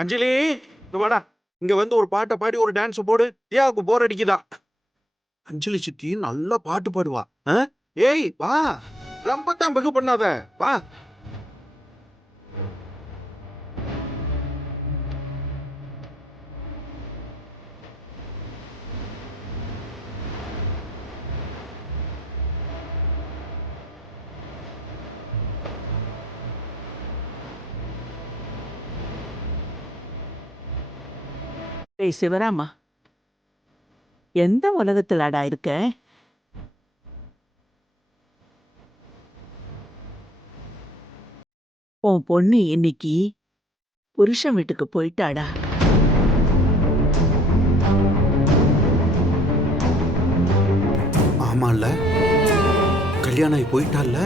அஞ்சலி, இங்க வாடா. இங்க வந்து ஒரு பாட்டை பாடி ஒரு டான்ஸ் போடு. தியாவுக்கு போர் அடிக்குதா? அஞ்சலி சித்தி நல்லா பாட்டு பாடுவா. ஆ? ஏய் வா, ரொம்ப தான் பிகு பண்ணாத, வா. ஏய் சிவராமா, எந்த உலகத்துலடா இருக்க? உன் பொண்ணு இன்னைக்கு புருஷன் வீட்டுக்கு போயிட்டாடா. ஆமால, கல்யாணம் ஆகி போயிட்டால.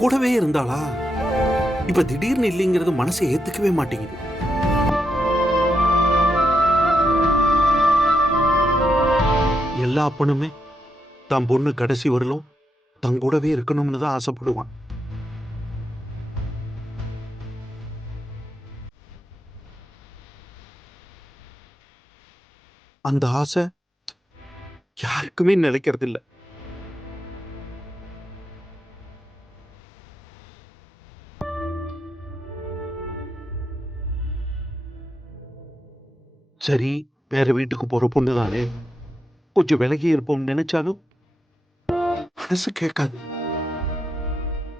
கூடவே இருந்தாளா? இப்ப திடீர்னு இல்லைங்கிறது மனசை ஏத்துக்கவே மாட்டேங்குது. எல்லா அப்பனுமே தான் பொண்ணு கடைசி வரலும் தன் கூடவே இருக்கணும்னு தான் ஆசைப்படுவான். அந்த ஆசை யாருக்குமே நிலைக்கிறது இல்ல. சரி, வேற வீட்டுக்கு போற பொண்ணு தானே, கொஞ்சம் விலகி இருப்போம் நினைச்சாலும் மனசு கேட்காது.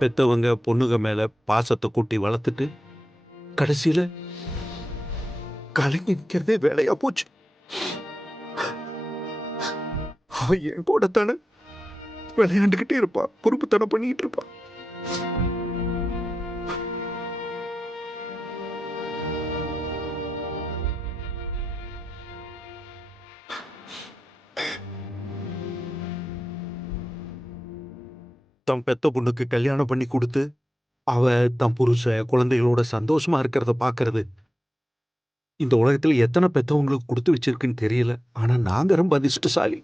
பெத்தவங்க பொண்ணுங்க மேல பாசத்தை கூட்டி வளர்த்துட்டு கடைசியில கலங்கி நிக்கிறதே வேலையா போச்சு. அவ என் கூட தானே விளையாண்டுகிட்டே இருப்பா, பொறுப்புத்தனம் பண்ணிட்டு இருப்பா. தன் பெத்த பொண்ணுக்கு கல்யாணம் பண்ணி கொடுத்து அவ தன் புருஷ குழந்தைகளோட சந்தோஷமா இருக்கிறத பாக்குறது இந்த உலகத்துல எத்தனை பெத்தவங்களுக்கு கொடுத்து வச்சிருக்குன்னு தெரியல. ஆனா நாங்க ரொம்ப அதிர்ஷ்டசாலி.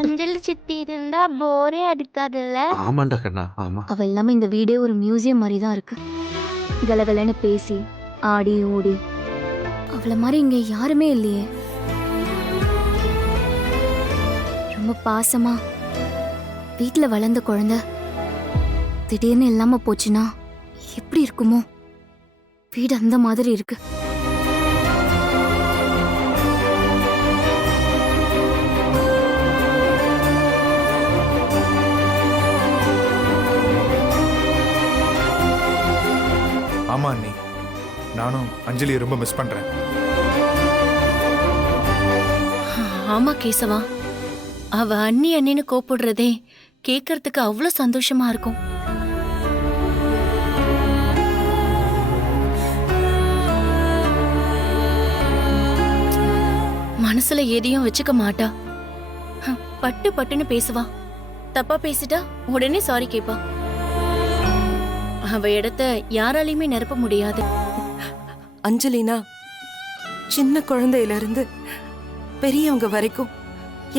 அஞ்சலி சித்தி இருந்தா போரே அடிக்காதுல்ல. ஆமாண்டா கண்ணா, ஆமா. அவ இல்லாம இந்த வீடே ஒரு மியூசியம் மாதிரி தான் இருக்கு. கலகலன்னு பேசி ஆடி ஓடி அவளை மாதிரி இங்க யாருமே இல்லையே. ரொம்ப பாசமா வீட்டுல வளர்ந்த குழந்தை திடீர்னு இல்லாம போச்சுன்னா எப்படி இருக்குமோ? வீடு அந்த மாதிரி இருக்கு. ஆமா அண்ணி, நானும் அஞ்சலியை ரொம்ப மிஸ் பண்றேன். ஆமா கேசவா, அவ அண்ணி அண்ணின்னு கூப்பிடுறதே கேட்கறதுக்கு அவ்வளவு சந்தோஷமா இருக்கும். மனசுல எதையும் வச்சுக்க மாட்டா. பட்டு பட்டுன்னு பேசுவா. தப்பா பேசிட்டா உடனே சாரி கேப்பா. அவ இடத்த யாராலையுமே நிரப்ப முடியாது. அஞ்சலினா சின்ன குழந்தையில இருந்து பெரியவங்க வரைக்கும்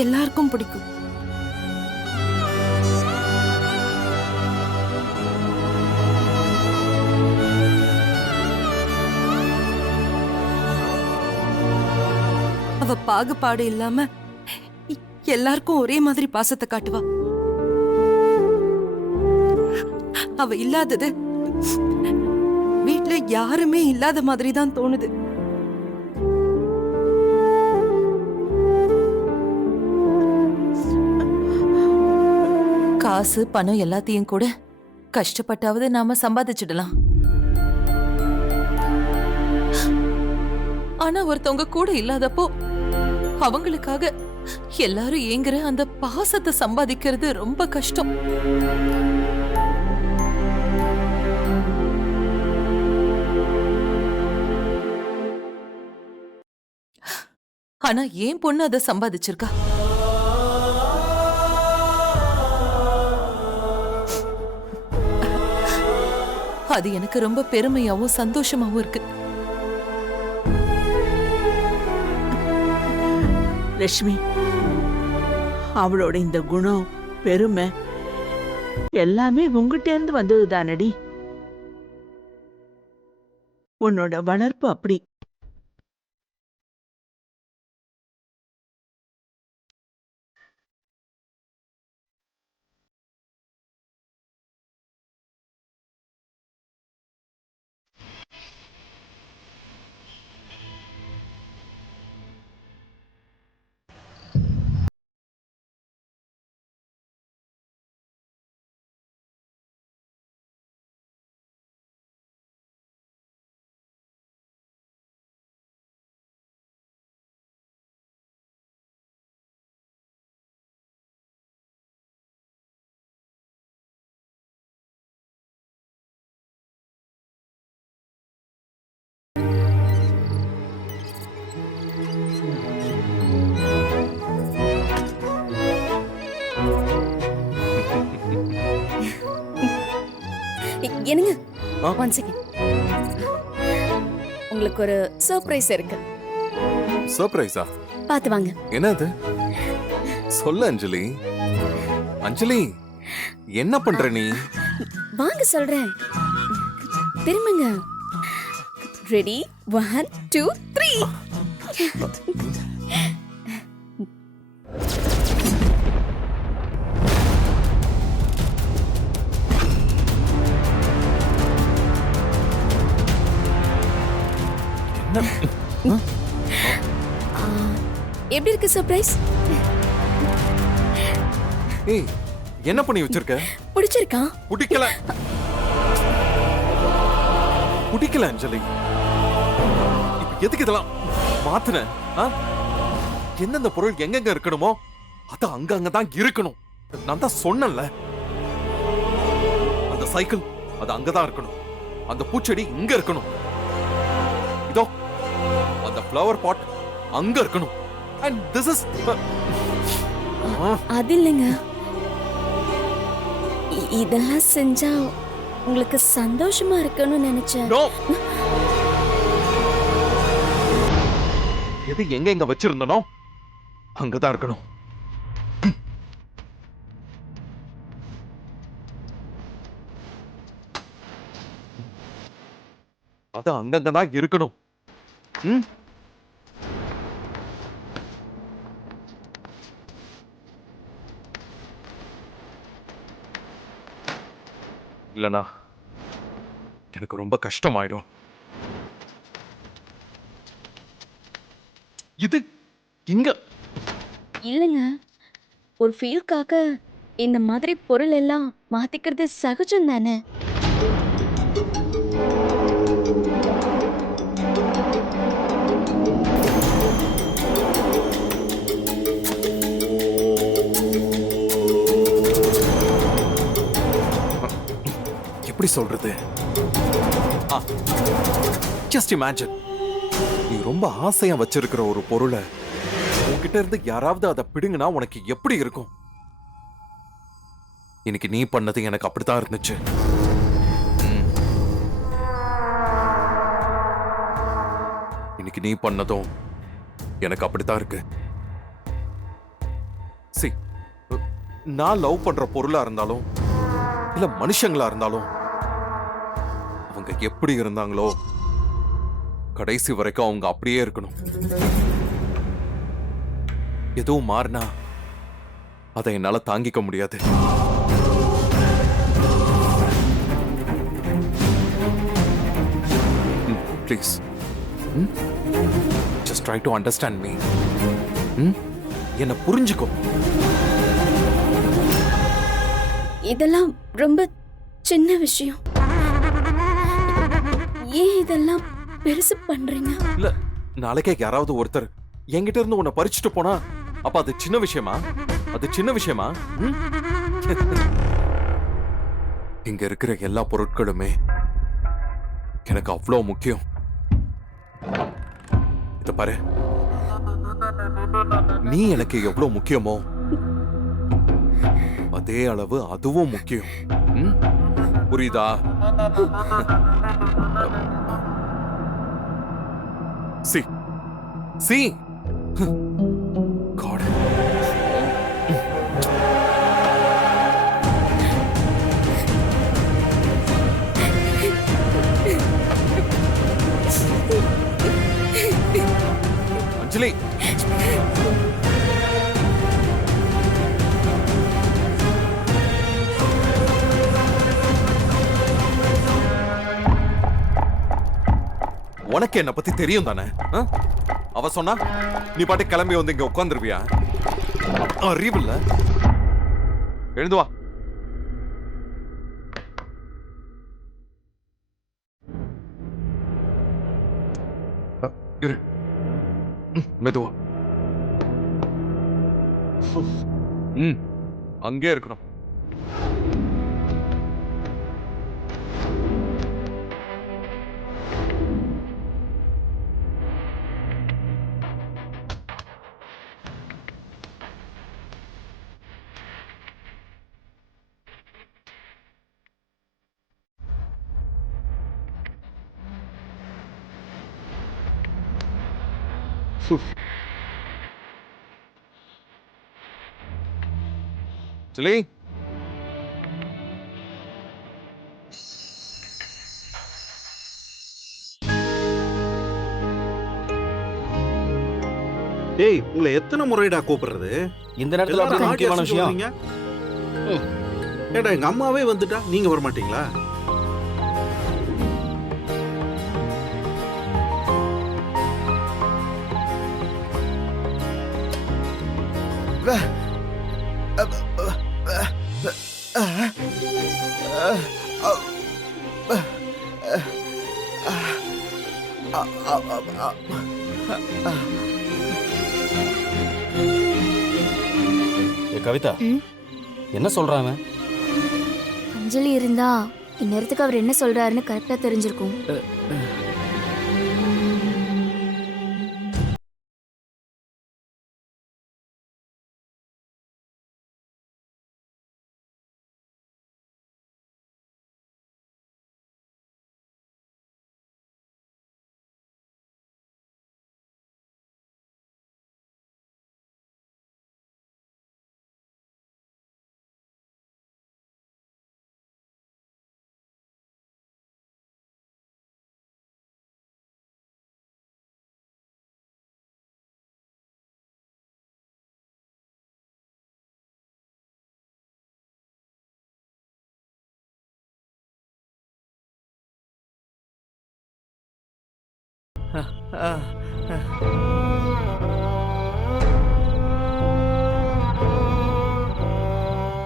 எல்லாருக்கும் பிடிக்கும். அவ பாகுபாடு இல்லாம எல்லாருக்கும் ஒரே மாதிரி பாசத்தை காட்டுவா. அவ இல்லாதது வீட்ல யாருமே இல்லாத மாதிரி தான் தோணுது. காசு பணம் எல்லாத்தையும் கூட கஷ்டப்பட்டாவது நாம சம்பாதிச்சிடலாம். ஆனா ஒருத்தவங்க கூட இல்லாதப்போ அவங்களுக்காக எல்லாரும் ஏங்குற அந்த பாசத்தை சம்பாதிக்கிறது ரொம்ப கஷ்டம். ஆனா என் பொண்ணு அதை சம்பாதிச்சிருக்கா. அது எனக்கு ரொம்ப பெருமையாவும் சந்தோஷமாவும் இருக்கு. லட்சுமி, அவளோட இந்த குணம், பெருமை எல்லாமே உங்ககிட்ட இருந்து வந்தது தானடி. உன்னோட வளர்ப்பு அப்படி. என்னங்க ஆ? 1 செகண்ட். உங்களுக்கு ஒரு சர்ப்ரைஸ் இருக்கு. சர்ப்ரைஸா? பாத்து வாங்க. என்னது? சொல்லு அஞ்சலி. அஞ்சலி, என்ன பண்ற நீ? வாங்க சொல்றேன். திரும்புங்க. ரெடி 1 2 3. எப்படி இருக்கு சர்ப்ரைஸ்? ஏய், என்ன பண்ணி வச்சிருக்க? பிடிச்சிருக்கா? பிடிக்கல. பிடிக்கல அஞ்சலி. இப்ப எதுக்கு இதெல்லாம் மாத்துன? எந்தெந்த பொருள் எங்கெங்க இருக்கணுமோ அது அங்கதான் இருக்கணும். நான் தான் சொன்னேன்ல. அந்த சைக்கிள் அது அங்கதான் இருக்கணும். அந்த பூச்செடி இங்க இருக்கணும். இதோ அந்த ஃப்ளவர் பாட் அங்க இருக்கணும். And this is அது இல்லைங்க. இதெல்லாம் செஞ்சா உங்களுக்கு சந்தோஷமா இருக்கணும்னு நினைச்சேன். No. எது எங்க வச்சிருந்தனோ அங்கதான் இருக்கணும். அது அங்கதான் இருக்கணும். இல்லனா எனக்கு ரொம்ப கஷ்டமாயிடும். இது இங்க இல்லைங்க, ஒரு ஃபீல்காக இந்த மாதிரி பொருள் எல்லாம் மாத்திக்கிறது சகஜம் தானே. எப்படி சொல்றது? ஜஸ்ட் இமேஜின், நீ ரொம்ப ஆசையா வச்சிருக்கிற ஒரு பொருளை உன்கிட்ட இருந்து யாராவது அதை பிடுங்கினா உனக்கு எப்படி இருக்கும்? இன்னைக்கு நீ பண்ணது எனக்கு அப்படித்தான் இருந்துச்சு. இன்னைக்கு நீ பண்ணதும் எனக்கு அப்படித்தான் இருக்கு. See, நான் லவ் பண்ற பொருளா இருந்தாலும் இல்ல மனுஷங்களா இருந்தாலும் அவங்க எப்படி இருந்தாங்களோ கடைசி வரைக்கும் அவங்க அப்படியே இருக்கணும். எதுவும் மாறினா அதை என்னால தாங்கிக்க முடியாது. Please, just try to understand me. என்ன புரிஞ்சுக்கோ. இதெல்லாம் ரொம்ப சின்ன விஷயம். ஏன் இதெல்லாம் பெருசு பண்றீங்க? இல்ல, நாளைக்கே யாராவது ஒருத்தர் என்கிட்ட இருந்து உன்னை பறிச்சுட்டு போனா அப்ப அது சின்ன விஷயமா? அது சின்ன விஷயமா? இங்க இருக்கிற எல்லா பொருட்களுமே எனக்கு அவ்வளவு முக்கியம். இத பாரு, நீ எனக்கு எவ்வளவு முக்கியமோ அதே அளவு அதுவும் முக்கியம். ம்? புரியுதா? C C God. அஞ்சலி, உனக்கு என்ன பத்தி தெரியும் தானே? ஆ? அவ சொன்னா நீ பாட்டு கிளம்பி வந்து இங்க உட்காந்துருவியா? அறிவில்ல. எழுந்து வா. இரு. மெதுவா. அங்கே இருக்கணும். அஞ்சலி, டேய், உங்களை எத்தனை முறைடா கூப்பிடுறது? இந்த நேரத்துல எல்லாரும் அப்படி ஆடி முக்கியமான அசைஞ்சு விஷயம் வர்றீங்க. ஏடா, எங்க அம்மாவே வந்துட்டா நீங்க வர மாட்டீங்களா? ஏ கவிதா, ம்? என்ன சொல்றாங்க? அஞ்சலி இருந்தா இந்நேரத்துக்கு அவர் என்ன சொல்றாருன்னு கரெக்டா தெரிஞ்சிருக்கும்.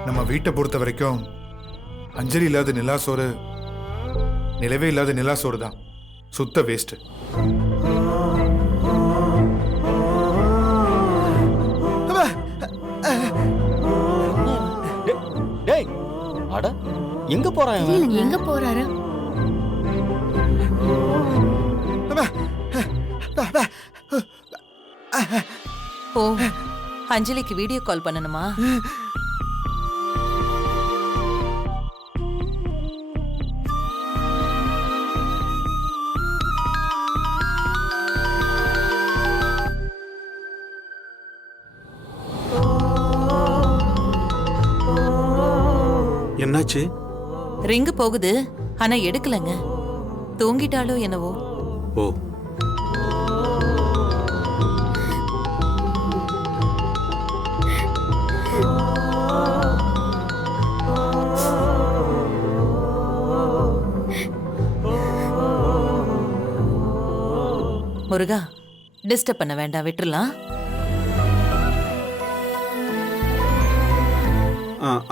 நம்ம வீட்டை பொறுத்த வரைக்கும் அஞ்சலி இல்லாத நிலாசோறு நிலவே இல்லாத நிலாசோறு தான் சுத்த வேஸ்ட். டேய், அட எங்க போறான் இவன்? தெரியலங்க. எங்க போறாரு? ஓ, அஞ்சலிக்கு வீடியோ கால் பண்ணணுமா? என்னாச்சு? ரிங்கு போகுது, ஆனா எடுக்கலங்க. தூங்கிட்டாலோ என்னவோ. ஓ, முருகா, டிஸ்டர்ப் பண்ண வேண்டாம், விட்டுறலாம்.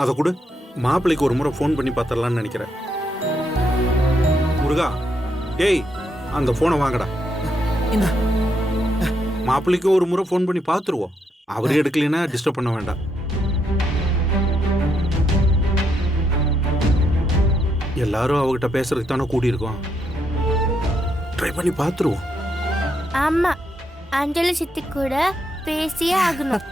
அதை கொடு. மாப்பிள்ளைக்கு ஒரு முறை ஃபோன் பண்ணி பார்த்துடலான்னு நினைக்கிறேன். முருகா, டேய், அந்த ஃபோனை வாங்கடா. இந்த மாப்பிள்ளைக்கு ஒரு முறை ஃபோன் பண்ணி பார்த்துருவோம். அவரே எடுக்கலைன்னா டிஸ்டர்ப் பண்ண வேண்டாம். எல்லாரும் அவகிட்ட பேசுறதுக்கு தானே கூடியிருக்கோம். ட்ரை பண்ணி பார்த்துருவோம். ஆமா, அஞ்சலி சித்தி கூட பேசியே ஆகணும்.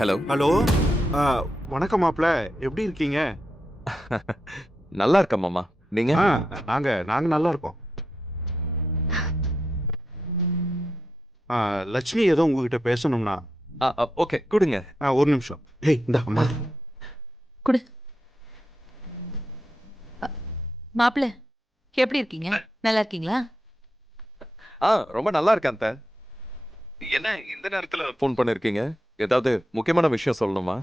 ஹலோ. ஹலோ. வணக்கம் மாப்ள, எப்படி இருக்கீங்க? நல்லா இருக்கேன் மாமா. நீங்க? நாங்க நல்லா இருக்கோம். லட்சுமி ஏதோ உங்ககிட்ட பேசணும்னா. ஓகே, கொடுங்க. ஒரு நிமிஷம். ஏய் இந்த அம்மா. குடு. மாப்பிள்ள எப்படி இருக்கீங்க? நல்லா இருக்கீங்களா? ரொம்ப நல்லா இருக்கேன் அத்தை. என்ன இந்த நேரத்துல ஃபோன் பண்ணிருக்கீங்க? ஏதாவது முக்கியமான விஷயம் சொல்லணுமா?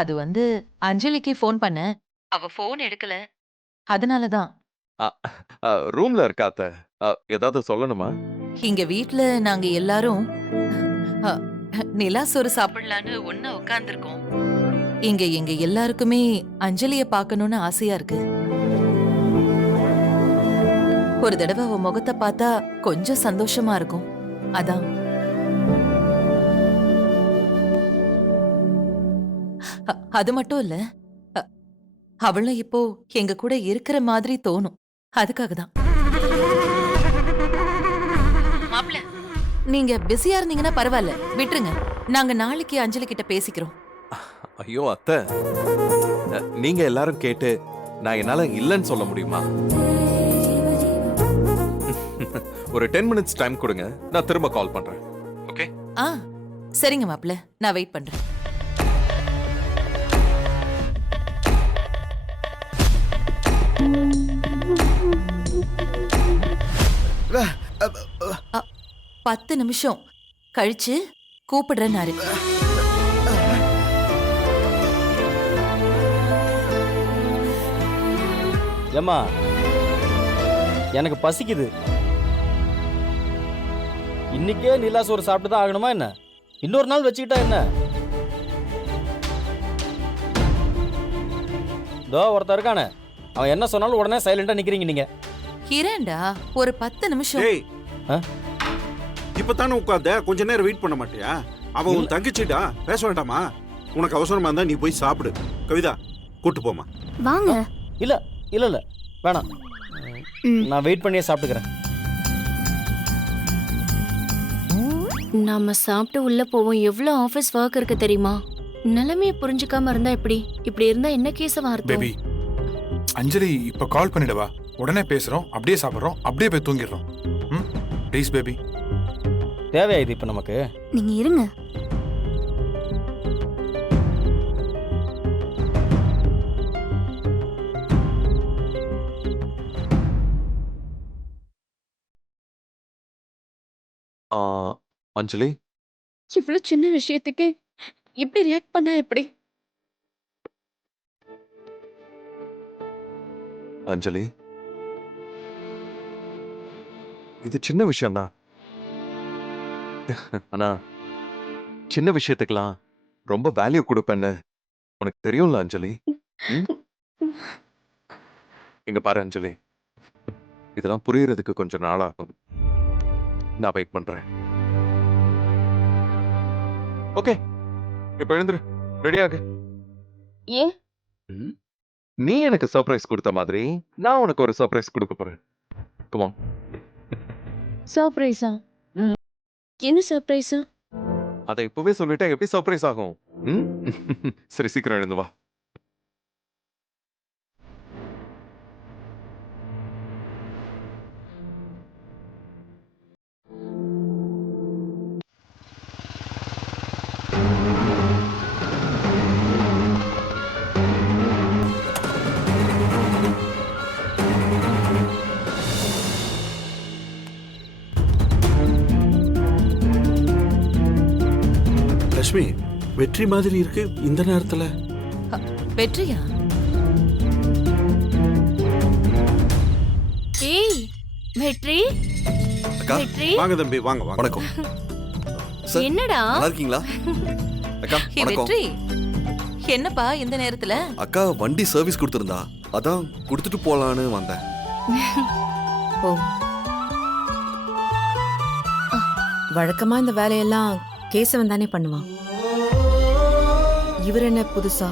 அது அஞ்சலிக்கு ஃபோன் பண்ண, அவ ஃபோன் எடுக்கல. அதனாலதான். ரூம்ல இருக்கா அத்தை. ஏதாவது சொல்லணுமா? இங்க வீட்ல நாங்க எல்லாரும் நிலா சோறு சாப்பிடலான்னு ஒண்ணா உட்கார்ந்துருக்கோம். இங்க எங்க எல்லாருக்குமே அஞ்சலிய பார்க்கணும்னு ஆசையா இருக்கு. ஒரு தடவை அவ முகத்தை பார்த்தா கொஞ்சம் சந்தோஷமா இருக்கும். அதான். அது மட்டும் இல்ல, அவளும் இப்போ எங்க கூட இருக்கிற மாதிரி தோணும். அதுக்காக தான். மாப்ள, நீங்க பிஸியா இருந்தீங்கன்னா பரவாயில்ல, விட்டுருங்க. நாங்க நாளைக்கு அஞ்சலி கிட்ட பேசிக்கிறோம். ஐயோ அத்தை, நீங்க எல்லாரும் கேட்டு நான் என்னால இல்லைன்னு சொல்ல முடியுமா? ஒரு 10 minutes டைம் கொடுங்க, நான் திரும்ப கால் பண்றேன். ஓகே? சரிங்க மாப்ள, நான் வெயிட் பண்றேன். அ, 10 நிமிஷம் கழிச்சு கூப்பிடுறேன்னாரு. ஏம்மா, எனக்கு பசிக்குது. இன்னைக்கே நிலா சோறு சாப்பிட்டு தான் ஆகணுமா என்ன? இன்னொரு நாள் வச்சுக்கிட்டா என்ன? தோ ஒருத்தர் இருக்கானே, அவன் என்ன சொன்னாலும் உடனே சைலண்டா நிக்கிறீங்க நீங்க. இரண்டா ஒரு 10 நிமிஷம். ஏய், இப்பதானே உட்கார்ந்த, கொஞ்ச நேரம் வெயிட் பண்ண மாட்டியா? அவ உன் தங்கச்சிடா, பேச வேண்டாமா? உனக்கு அவசரமா இருந்தா நீ போய் சாப்பிடு. கவிதா, கூட்டு போமா. வாங்க. இல்ல இல்ல இல்ல வேணாம், நான் வெயிட் பண்ணியே சாப்பிட்டுக்கிறேன். நாம சாப்பிட்டு உள்ள போவோம். எவ்வளவு ஆபீஸ் ஒர்க் இருக்கு தெரியுமா? நிலைமைய புரிஞ்சுக்காம இருந்தா எப்படி? இப்படி இருந்தா என்ன கேசவா இருக்கும்? பேபி, அஞ்சலி இப்ப கால் பண்ணிடவா? உடனே பேசுறோம், அப்படியே சாப்பிடுறோம், அப்படியே போய் தூங்கிடுறோம். Please baby. தேவையா இது இப்ப நமக்கு? நீங்க இருங்க. அஞ்சலி, இவ்வளவு சின்ன விஷயத்துக்கு இப்படி ரியாக்ட் பண்ணா எப்படி? அஞ்சலி, இது சின்ன விஷயம்தான். ஆனா சின்ன விஷயத்துக்கெல்லாம் ரொம்ப வேல்யூ கொடுப்பேன்னு உனக்கு தெரியும்ல அஞ்சலி. இங்க பாரு அஞ்சலி, இதெல்லாம் புரியறதுக்கு கொஞ்சம் நாளாகும். நான் வெயிட் பண்றேன். ஓகே, இப்ப எழுந்துரு, ரெடியாக. ஏன்? நீ எனக்கு சர்ப்ரைஸ் கொடுத்த மாதிரி நான் உனக்கு ஒரு சர்ப்ரைஸ் கொடுக்க போறேன். Come on. சர்ப்ரைஸா? என்ன சர்ப்ரைஸா? அதை இப்பவே சொல்லிட்டா எப்படி சர்ப்ரைஸ் ஆகும்? சரி, சீக்கிரம் எழுந்து வா. லக்ஷ்மி, வெற்றி மாதிரி இருக்கு இந்த நேரத்துல. வெற்றியா? ஏய் வெற்றி, அக்கா வெற்றி வாங்க தம்பி, வாங்க வாங்க. வணக்கம் சார். என்னடா? நல்லா இருக்கீங்களா? அக்கா ஹே வணக்கம். வெற்றி, என்னப்பா இந்த நேரத்துல? அக்கா வண்டி சர்வீஸ் கொடுத்துருந்தா, அதான் கொடுத்துட்டு போலான்னு வந்தேன். ஓ, வழக்கமா இந்த வேலையெல்லாம் கேசவன் தானே பண்ணுவான். இவர் என்ன புதுசா?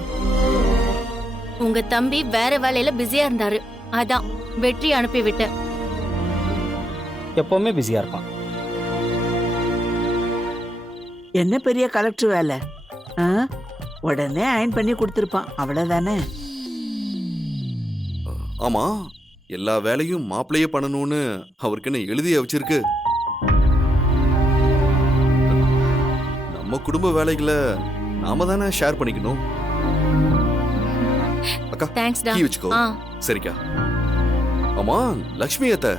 உங்க தம்பி வேற வேலையில பிஸியா இருந்தாரு, அதான் வெற்றி அனுப்பி விட்டேன். எப்பவுமே பிஸியாக இருப்பான். என்ன பெரிய கலெக்டர் வேலை? ஆ? உடனே அயன் பண்ணி கொடுத்துருப்பான், அவ்வளவுதானே. ஆமா, எல்லா வேலையும் மாப்பிள்ளையே பண்ணணும்னு அவருக்கு என்ன எழுதி வச்சிருக்கு? நம்ம குடும்ப வேலைகளை நாம தானே ஷேர் பண்ணிக்கணும். அக்கா தேங்க்ஸ்டா. கீ வச்சுக்கோ. ஆ, சரிக்கா. ஆமா லக்ஷ்மி அத்தை,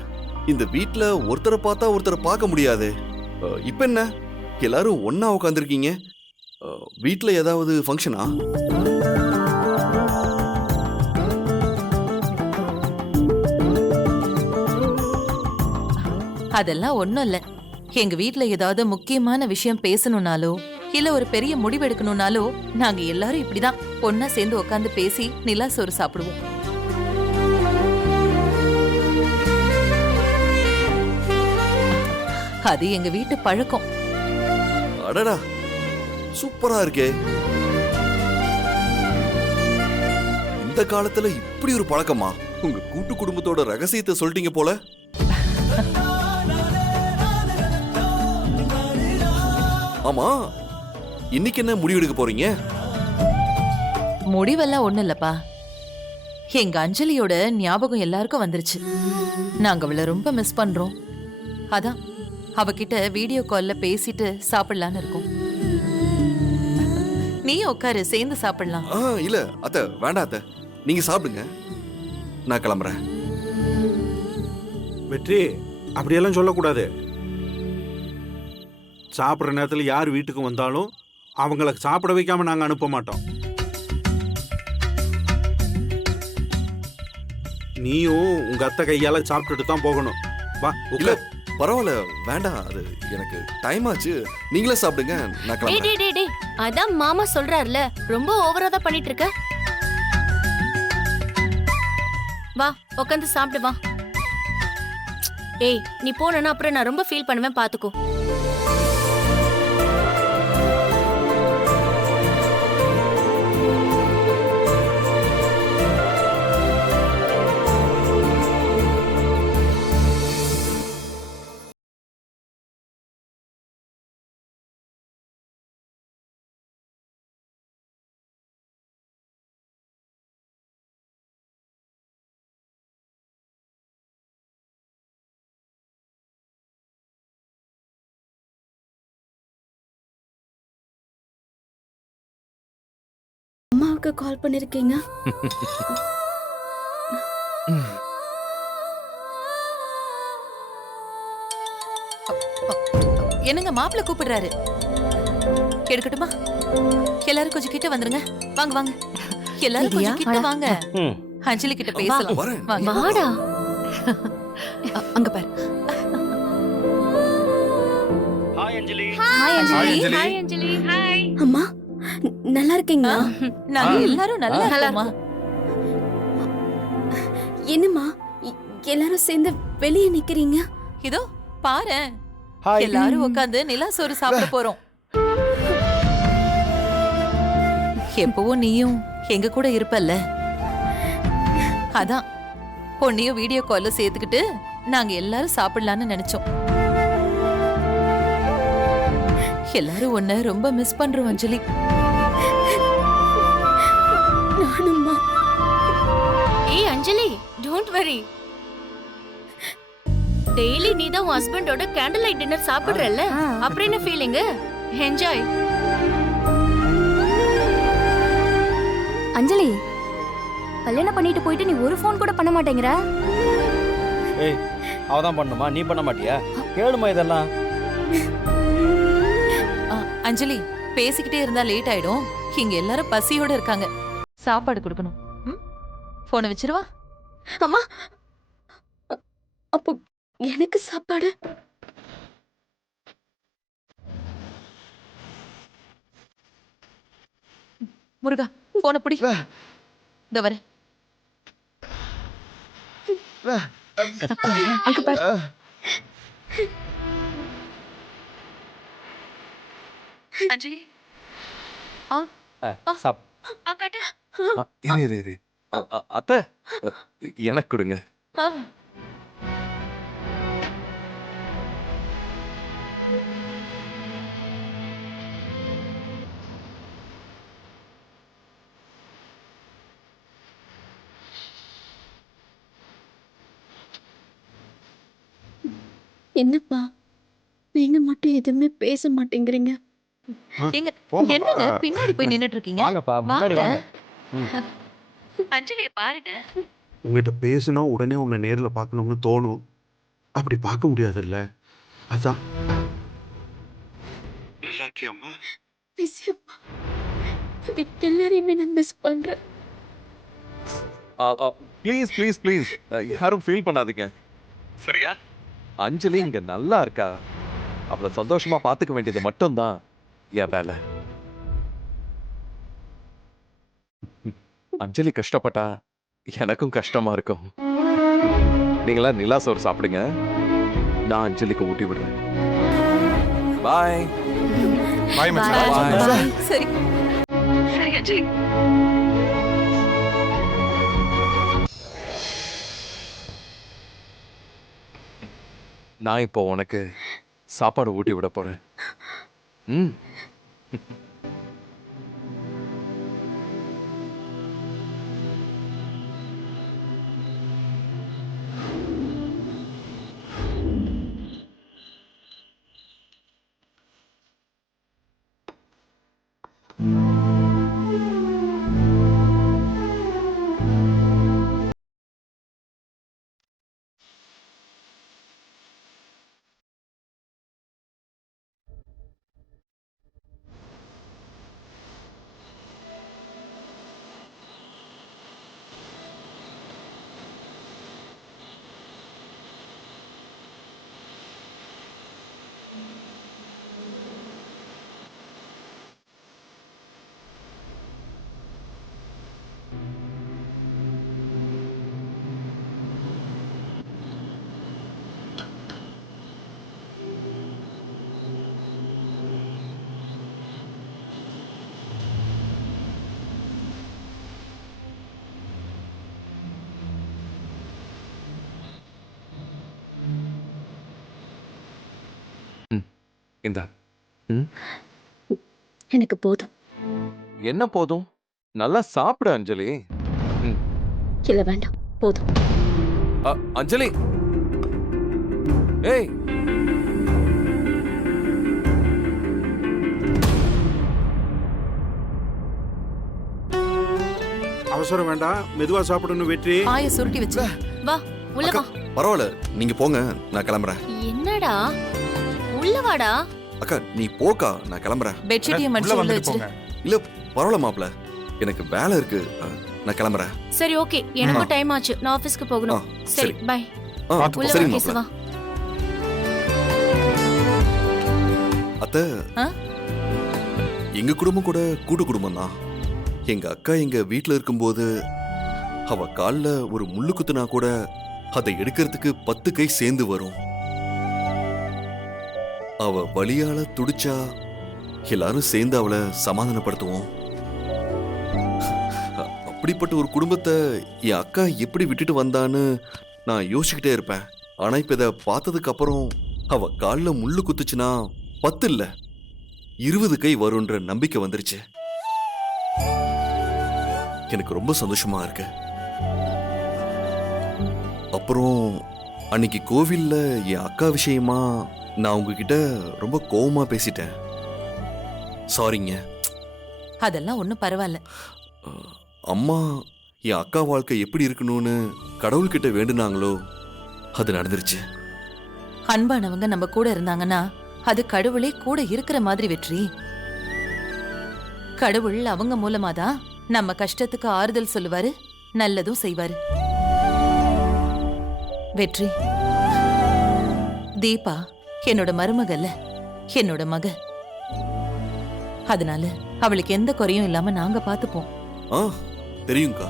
இந்த வீட்ல ஒருத்தரை பார்த்தா ஒருத்தரை பார்க்க முடியாது. இப்ப என்ன எல்லாரும் ஒண்ணா உட்காந்துருக்கீங்க? வீட்ல ஏதாவது ஃபங்க்ஷனா? அதெல்லாம் ஒண்ணும் இல்ல. எங்க வீட்ல ஏதாவது முக்கியமான விஷயம் பேசணும்னாலோ இல்ல ஒரு பெரிய முடிவு எடுக்கணும்னாலோ நாங்க எல்லாரும் இப்படிதான் ஒன்னா சேர்ந்து உட்காந்து பேசி நிலா சோறு சாப்பிடுவோம். அது எங்க வீட்டு பழக்கம். அடடா, சூப்பரா இருக்கே. இந்த காலத்துல இப்படி ஒரு பழக்கமா? உங்க கூட்டு குடும்பத்தோட ரகசியத்தை சொல்லிட்டீங்க போல. ஆமா, இன்னைக்கு என்ன முடிவு எடுக்க போறீங்க? முடிவெல்லாம் ஒண்ணும் இல்லப்பா. எங்க அஞ்சலியோட ஞாபகம் எல்லாருக்கும் வந்துருச்சு. நாங்க அவளை ரொம்ப மிஸ் பண்றோம். அதான் அவகிட்ட வீடியோ கால்ல பேசிட்டு சாப்பிடலான்னு இருக்கோம். நீ உட்காரு, சேர்ந்து சாப்பிடலாம். இல்ல அத்தை, வேண்டாம் அத்தை, நீங்க சாப்பிடுங்க, நான் கிளம்புறேன். வெற்றி, அப்படியெல்லாம் சொல்லக்கூடாது. சாப்பிட்ற நேரத்தில் யார் வீட்டுக்கு வந்தாலும் அவங்கள சாப்பிட வைக்காம நாங்க அனுப்ப மாட்டோம். நீயும் உங்க அத்தை கையால சாப்பிட்டுட்டு தான் போகணும். வா இல்ல பரவாயில்ல, வேண்டாம், அது எனக்கு டைம் ஆச்சு. நீங்களே சாப்பிடுங்க, நான் டேய் கிளம்புறேன். டேய் டேய், அதான் மாமா சொல்றாருல, ரொம்ப ஓவரா தான் பண்ணிட்டு இருக்க. வா உட்காந்து சாப்பிடு வா. ஏய் நீ போனா அப்புறம் நான் ரொம்ப ஃபீல் பண்ணுவேன், பாத்துக்கோ. அம்மாவுக்கு கால் பண்ணிருக்கீங்க? என்னங்க மாப்பிள்ளை கூப்பிடுறாரு, எடுக்கட்டுமா? எல்லாரும் கொஞ்சம் கிட்ட வந்துருங்க. வாங்க வாங்க, எல்லாரும் கொஞ்சம் கிட்ட வாங்க. ம். அஞ்சலி கிட்ட பேசலாம். வரேன். வாங்க. வாடா. அங்க பாரு. ஹாய் அஞ்சலி. ஹாய் அஞ்சலி. ஹாய் அஞ்சலி. ஹாய். அம்மா நல்லா இருக்கீங்களா? நாங்க எல்லாரும் நல்லா இருக்கோமா? என்னம்மா எல்லாரும் சேர்ந்து வெளியே நிக்கிறீங்க? இதோ பாரு, ஹாய். எல்லாரும் உட்காந்து நிலா சோறு சாப்பிட போறோம். எப்பவும் நீயும் எங்க கூட இருப்பல்ல, அதான் உன்னையும் வீடியோ கால்ல சேர்த்துக்கிட்டு நாங்க எல்லாரும் சாப்பிடலாம்னு நினைச்சோம். எல்லாரும் உன்னை ரொம்ப மிஸ் பண்றோம் அஞ்சலி. நானும்மா. ஏய் அஞ்சலி, டோன்ட் வரி. டெய்லி நீ தான் உன் ஹஸ்பண்டோட கேண்டில் லைட் டின்னர் சாப்பிடுறல்ல, அப்புறம் என்ன ஃபீலிங்? என்ஜாய். அஞ்சலி, கல்யாணம் பண்ணிட்டு போயிட்டு நீ ஒரு ஃபோன் கூட பண்ண மாட்டேங்கிற? ஏய், அவ தான் பண்ணுமா, நீ பண்ண மாட்டியா? கேளுமா இதெல்லாம். அஞ்சலி, பேசிக்கிட்டே இருந்தா லேட் ஆயிடும். இங்க எல்லாரும் பசியோட இருக்காங்க. சாப்பாடு கொடுக்கணும். போனை வச்சிருவா. அம்மா அப்போ எனக்கு சாப்பாடு? முருகா போனை பிடி. இந்த வர அங்க பாரு. அஞ்சலி சாப் காட்டு. இரு அத்தை எனக்கு கொடுங்க. என்னப்பா நீங்க மட்டும் எதுவுமே பேச மாட்டேங்கிறீங்க? எங்க என்னங்க பின்னாடி போய் நின்னுட்டு இருக்கீங்க? வாங்கப்பா முன்னாடி வாங்க. அஞ்சலிய பாருங்க. உங்ககிட்ட பேசினா உடனே உன்னை நேர்ல பார்க்கணும்னு தோணும். அப்படி பார்க்க முடியாதுல்ல, அதான். நல்லா இருக்கியாம்மா? பிஸியப்பா, எல்லாரையுமே நான் மிஸ் பண்றேன். ப்ளீஸ் ப்ளீஸ் ப்ளீஸ் யாரும் ஃபீல் பண்ணாதீங்க, சரியா? அஞ்சலி இங்க நல்லா இருக்கா. அவளை சந்தோஷமா பார்த்துக்க வேண்டியது மட்டும்தான் என் வேலை. அஞ்சலி கஷ்டப்பட்டா எனக்கும் கஷ்டமா இருக்கும். நீங்களா நிலா சோறு சாப்பிடுங்க, நான் அஞ்சலிக்கு ஊட்டி விடுறேன். பாய். பாய் மச்சான். சரி சரி அஞ்சலி. நான் இப்போ உனக்கு சாப்பாடு ஊட்டி விட போறேன். இந்தா. எனக்கு போதும். என்ன போதும்? நல்லா சாப்பிடு அஞ்சலி. இல்ல வேண்டாம், போதும். அஞ்சலி, ஏய், அவசரம் வேண்டாம், மெதுவா சாப்பிடணும். வெற்றி ஆய சுருட்டி வச்சு வா உள்ள வா. பரவாயில்ல, நீங்க போங்க, நான் கிளம்புறேன். என்னடா உள்ள வாடா. அக்கா நீ போக்கா, நான் கிளம்புறேன். பெட்ஷீட்டையும் மடிச்சு உள்ள வச்சிரு. இல்ல பரவாயில்ல மாப்ள, எனக்கு வேலை இருக்கு, நான் கிளம்புறேன். சரி ஓகே, எனக்கும் டைம் ஆச்சு, நான் ஆபீஸ்க்கு போகணும். சரி பை. உள்ள சரி வா மாப்ள. கேசவா. அத்தை, எங்க குடும்பம் கூட கூட்டு குடும்பம் தான். எங்க அக்கா எங்க வீட்டுல இருக்கும்போது அவ கால்ல ஒரு முள்ளு குத்துனா கூட அதை எடுக்கிறதுக்கு 10 கை சேர்ந்து வரும். அவ வலியால துடிச்சா எல்லாரும் சேர்ந்து அவளை சமாதானப்படுத்துவோம். அப்படிப்பட்ட ஒரு குடும்பத்தை என் அக்கா எப்படி விட்டுட்டு வந்தான்னு நான் யோசிச்சுக்கிட்டே இருப்பேன். ஆனா இப்ப இதை பார்த்ததுக்கு அப்புறம் அவ கால்ல முள்ளு குத்துச்சுன்னா 10 இல்ல 20 கை வரும்ன்ற நம்பிக்கை வந்துருச்சு. எனக்கு ரொம்ப சந்தோஷமா இருக்கு. அப்புறம் அன்னைக்கு கோவில்ல என் அக்கா விஷயமா நான் உங்ககிட்ட ரொம்ப கோவமா பேசிட்டேன், சாரிங்க. அதெல்லாம் ஒண்ணும் பரவாயில்ல. அம்மா என் அக்கா வாழ்க்கை எப்படி இருக்கணும்னு கடவுள்கிட்ட வேண்டுனாங்களோ அது நடந்துருச்சு. அன்பானவங்க நம்ம கூட இருந்தாங்கன்னா அது கடவுளே கூட இருக்கிற மாதிரி வெற்றி. கடவுள் அவங்க மூலமாதான் நம்ம கஷ்டத்துக்கு ஆறுதல் சொல்லுவாரு, நல்லதும் செய்வாரு. வெற்றி, தீபா என்னோட மருமகல்ல, என்னோட மக. அதனால அவளுக்கு எந்த குறையும் இல்லாம நாங்க பாத்துப்போம். ஆ தெரியும்க்கா.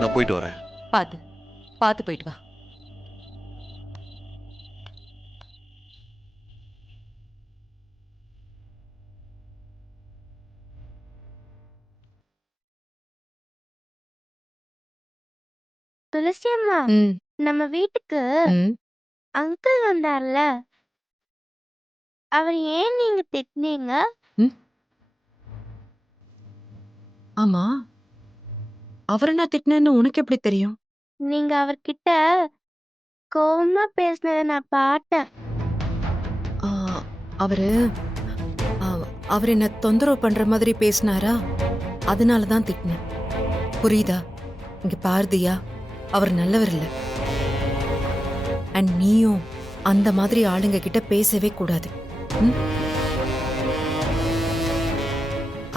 நான் போயிட்டு வரேன். பாத்து பாத்து போயிட்டு வா. துளசி அம்மா, நம்ம வீட்டுக்கு அங்கிள் வந்தார்ல, அவர் ஏன் நீங்க திட்டினீங்க? ஆமா, அவரை நான் திட்டினேன்னு உனக்கு எப்படி தெரியும்? நீங்க அவர்கிட்ட கோவமா பேசினதை நான் பார்த்தேன். அவரு அவர் என்ன தொந்தரவு பண்ற மாதிரி பேசினாரா, அதனால தான் திட்டினேன். புரியுதா? இங்க பாரதியா, அவர் நல்லவர் இல்ல. அண்ட் நீயும் அந்த மாதிரி ஆளுங்க கிட்ட பேசவே கூடாது.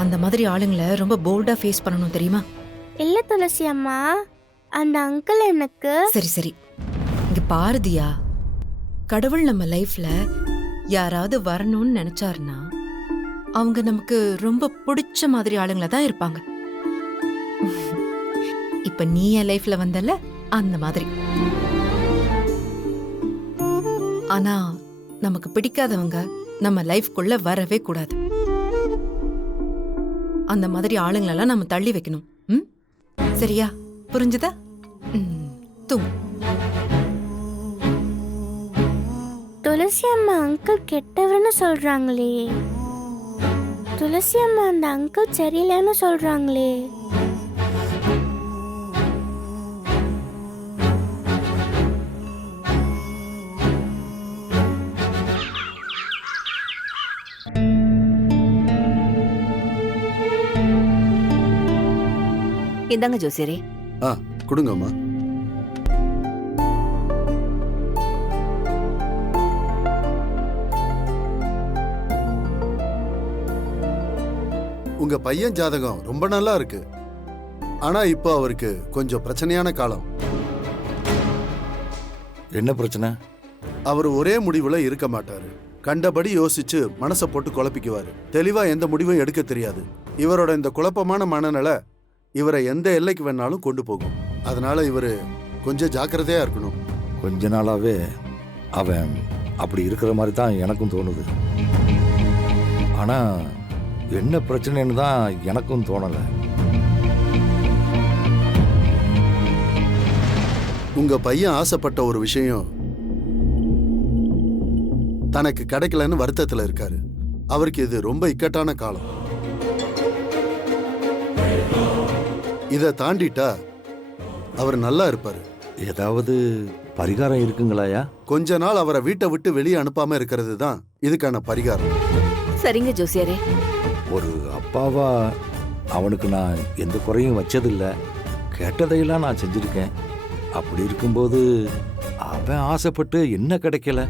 அந்த மாதிரி ஆளுங்களை ரொம்ப போல்டா ஃபேஸ் பண்ணணும், தெரியுமா? இல்ல துளசி அம்மா, அந்த அங்கிள் எனக்கு சரி சரி, இங்க பாரதியா, கடவுள் நம்ம லைஃப்ல யாராவது வரணும்னு நினைச்சாருன்னா அவங்க நமக்கு ரொம்ப பிடிச்ச மாதிரி ஆளுங்கள தான் இருப்பாங்க. இப்ப நீ என் லைஃப்ல வந்தல, அந்த மாதிரி. ஆனா நமக்கு பிடிக்காதவங்க நம்ம லைஃப்குள்ள வரவே கூடாது. அந்த மாதிரி ஆளுங்களெல்லாம் நம்ம தள்ளி வைக்கணும். சரியா? புரிஞ்சுதா? தூங்கு. துளசி அம்மா அங்கிள் கெட்டவர்னு சொல்றாங்களே, துளசி அம்மா அந்த அங்கிள் சரியில்லைன்னு சொல்றாங்களே. இந்தாங்க ஜோசியரே. கொடுங்கம்மா. உங்க பையன் ஜாதகம் ரொம்ப நல்லா இருக்கு. ஆனா இப்போ அவருக்கு கொஞ்சம் பிரச்சனையான காலம். என்ன பிரச்சனை? அவர் ஒரே முடிவுல இருக்க மாட்டாரு. கண்டபடி யோசிச்சு மனசை போட்டு குழப்பிக்குவாரு. தெளிவா எந்த முடிவும் எடுக்க தெரியாது. இவரோட இந்த குழப்பமான மனநிலை இவரை எந்த எல்லைக்கு வேணாலும் கொண்டு போகும். அதனால இவரு கொஞ்சம் ஜாக்கிரதையா இருக்கணும். கொஞ்ச நாளாவே அவன் அப்படி இருக்கிற மாதிரி தான் எனக்கும் தோணுது. ஆனா என்ன பிரச்சனைன்னு தான் எனக்கும் தோணல. உங்க பையன் ஆசைப்பட்ட ஒரு விஷயம் தனக்கு கிடைக்கலன்னு வருத்தத்துல இருக்காரு. அவருக்கு இது ரொம்ப இக்கட்டான காலம். இதை தாண்டிட்டா அவர் நல்லா இருப்பாரு. ஏதாவது பரிகாரம் இருக்குங்களாயா? கொஞ்ச நாள் அவரை வீட்டை விட்டு வெளியே அனுப்பாம இருக்கிறது தான் இதுக்கான பரிகாரம். சரிங்க ஜோசியரே. ஒரு அப்பாவா அவனுக்கு நான் எந்த குறையும் வச்சதில்லை. கேட்டதையெல்லாம் நான் செஞ்சிருக்கேன். அப்படி இருக்கும்போது அவன் ஆசைப்பட்டு என்ன கிடைக்கல?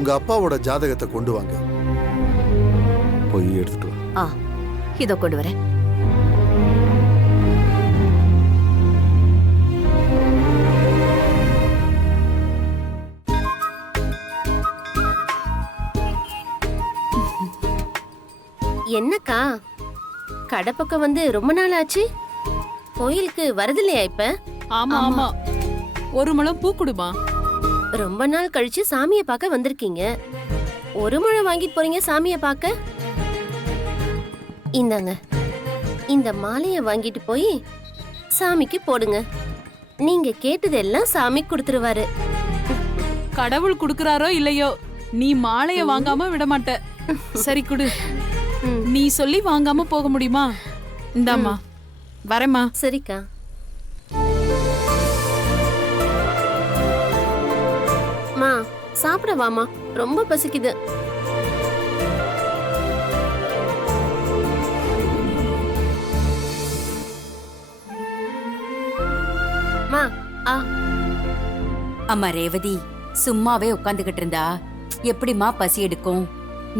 உங்க அப்பாவோட ஜாதகத்தை கொண்டு வாங்க. போய் எடுத்துட்டு வா. இதோ கொண்டு வரேன். என்னக்கா, கடை பக்கம் வந்து ரொம்ப நாள் ஆச்சு. கோயிலுக்கு வரதில்லையா இப்ப? ஆமா ஆமா, ஒரு முழம் பூ கொடுமா. ரொம்ப நாள் கழிச்சு சாமிய பார்க்க வந்திருக்கீங்க. ஒரு முழம் வாங்கிட்டு போறீங்க சாமிய பார்க்க? இந்தாங்க, இந்த மாலைய வாங்கிட்டு போய் சாமிக்கு போடுங்க. நீங்க கேட்டதெல்லாம் சாமி கொடுத்துருவாரு. கடவுள் குடுக்கறாரோ இல்லையோ, நீ மாலைய வாங்காம விட மாட்ட. சரி குடு. நீ சொல்லி வாங்காம போக முடியுமா? இந்தாம்மா, வரேம்மா. சரிக்கா. மா, சாப்பிட வாமா, ரொம்ப பசிக்குது. அம்மா ரேவதி, சும்மாவே உட்காந்துக்கிட்டு இருந்தா எப்படிம்மா பசி எடுக்கும்?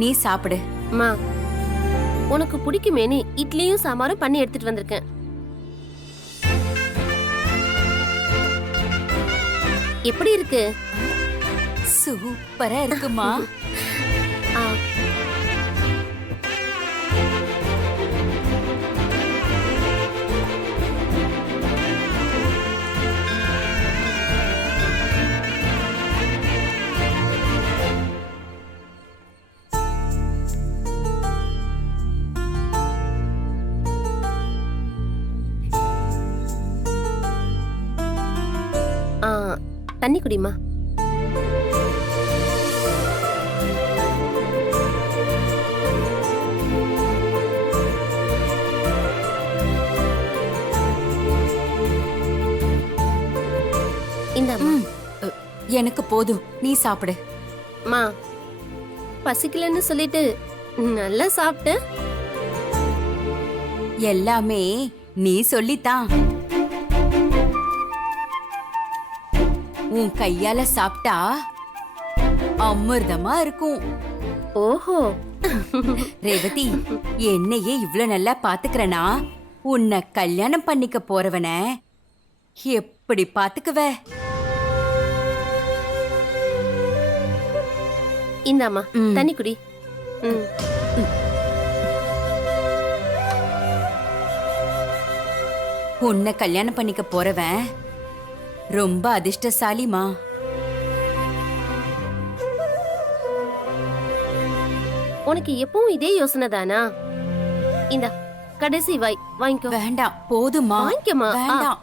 நீ சாப்பிடு. அம்மா உனக்கு பிடிக்குமேனு இட்லியும் சாம்பாரும் பண்ணி எடுத்துட்டு வந்திருக்கேன். எப்படி இருக்கு? சூப்பரா இருக்குமா. ஆ, ஆ, தண்ணி குடிமா. இந்தாம்மா. எனக்கு போதும், நீ சாப்பிடு. மா பசிக்கலன்னு சொல்லிட்டு நல்லா சாப்பிட்டு. எல்லாமே நீ சொல்லித்தான். உன் கையால சாப்பிட்டா அமிர்தமா இருக்கும். ஓஹோ. ரேவதி, என்னையே இவ்ளோ நல்லா பாத்துக்கிறனா உன்னை கல்யாணம் பண்ணிக்க போறவன எப்படி பாத்துக்குவ? இந்தாம்மா தண்ணி குடி. ம். உன்னை கல்யாணம் பண்ணிக்க போறவன் ரொம்ப அதிர்ஷ்டசாலிமா. உனக்கு எப்பவும் இதே யோசனை தானா? இந்த கடைசி வாங்கிக்கோ. வேண்டாம், போதுமா. வாங்கிக்கமா. வேண்டாம்.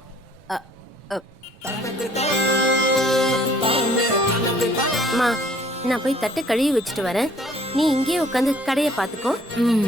அம்மா நான் போய் தட்டை கழுவி வச்சுட்டு வரேன். நீ இங்கேயே உட்காந்து கடையை பாத்துக்கோ. ம்.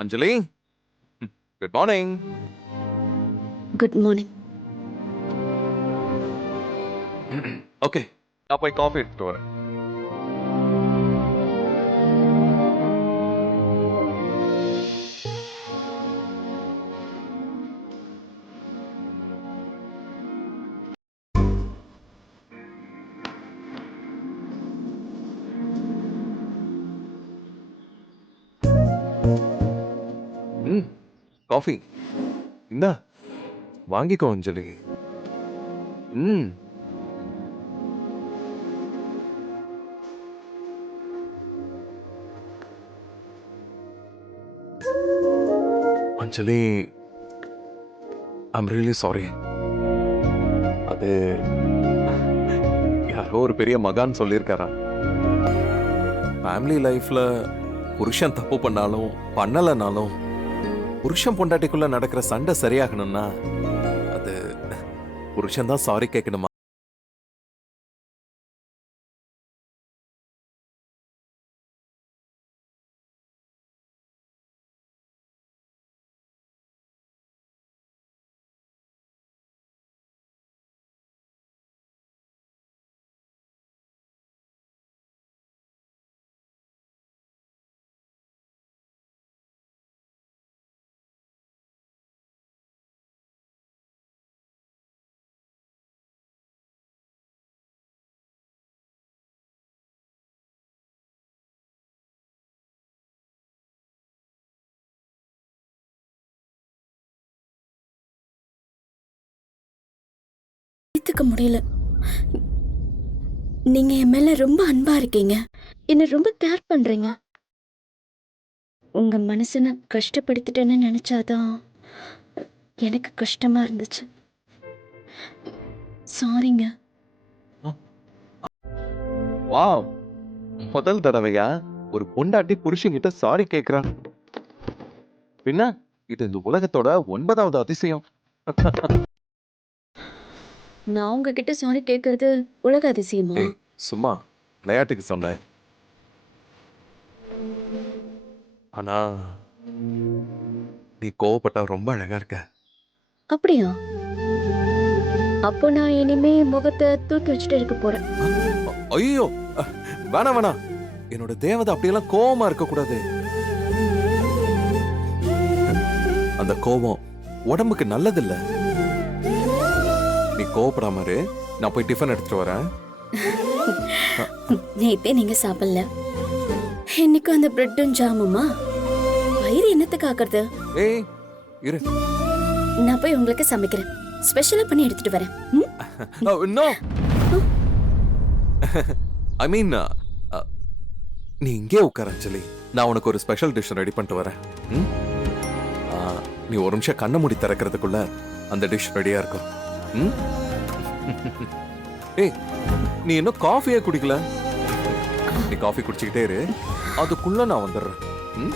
Anjali, good morning. Good morning. Okay, நான் போய் காஃபி எடுத்துட்டு வரேன். காஃபி இந்தா, வாங்கிக்கோ Anjali. Anjali, I'm really sorry. அது யாரோ ஒரு பெரிய மகான் சொல்லியிருக்காரா, ஃபேமிலி லைஃப்ல புருஷன் தப்பு பண்ணாலும் பண்ணலனாலும் புருஷன் பொண்டாட்டிக்குள்ள நடக்கிற சண்டை சரியாகணும்னா அது புருஷன் தான் சாரி கேட்கணுமா? முடியல. நீங்க என் மேல ரொம்ப அன்பா இருக்கீங்க. என்ன ரொம்ப கேர் பண்றீங்க. உங்க மனசை நான் கஷ்டப்படுத்திட்டேன்னு நினைச்சாதான் எனக்கு கஷ்டமா இருந்துச்சு. சாரிங்க. வாவ், முதல் தடவையா ஒரு பொண்டாட்டி புருஷன்கிட்ட சாரி கேக்குறான். பின்ன இது இந்த உலகத்தோட 9வது அதிசயம். நான் உங்ககிட்ட சாரி கேட்கறது உலக அதிசயமா? ஏய், சும்மா விளையாட்டுக்கு சொன்னேன். ஆனா நீ கோவப்பட்டா ரொம்ப அழகா இருக்க. அப்படியா? அப்போ நான் இனிமே முகத்தை தூக்கி வச்சுட்டு இருக்க போறேன். ஐயோ, வேணாம் வேணாம். என்னோட தேவதை அப்படியெல்லாம் கோவமா இருக்க கூடாது. அந்த கோபம் உடம்புக்கு நல்லதில்ல. நீ கோவப்படாம இரு, நான் போய் டிஃபன் எடுத்துட்டு வரேன். நேத்தே நீங்க சாப்பிடல, இன்னைக்கு அந்த பிரெட்டும் ஜாமுமா? வயிறு என்னத்துக்கு ஆக்குறது? ஏய் இரு. நான் போய் உங்களுக்கு சமைக்கிறேன், ஸ்பெஷலா பண்ணி எடுத்துட்டு வரேன். நோ, ஐ மீன் நீ இங்கே உட்கார அஞ்சலி. நான் உனக்கு ஒரு ஸ்பெஷல் டிஷ் ரெடி பண்ணிட்டு வரேன். ம்? நீ ஒரு நிமிஷம் கண்ணை மூடி திறக்கிறதுக்குள்ள அந்த டிஷ் ரெடியா இருக்கும். ம்? ஏய், நீ இன்னும் காஃபியே குடிக்கல. நீ காஃபி குடிச்சுக்கிட்டே இரு, அதுக்குள்ள நான் வந்துடுறேன். ம்?